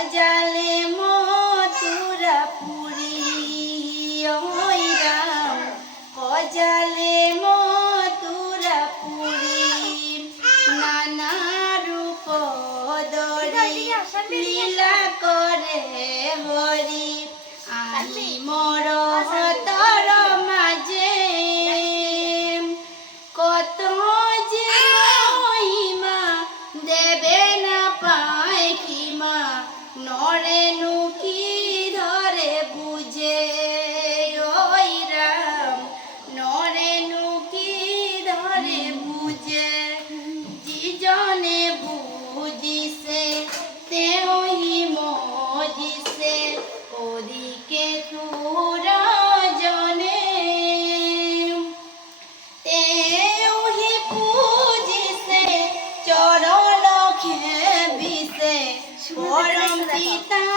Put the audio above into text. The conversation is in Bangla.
কজালে মথুরা পুরী ওই রাম কজালে মথুরা পুরী নানা রূপ ধরি লীলা করে হরি আহি মোর তর মাঝে কত যে মহিমা দেবে না পায় খিমা নরে নুকি ধরে বুঝে ওই রাম নরে নুকি ধরে বুঝে জিজনে বুঝিছে তেহি মজিছে ওদিকে তুরা জনে তেহি পূজিছে চরণ খেবিছে পরম পিতা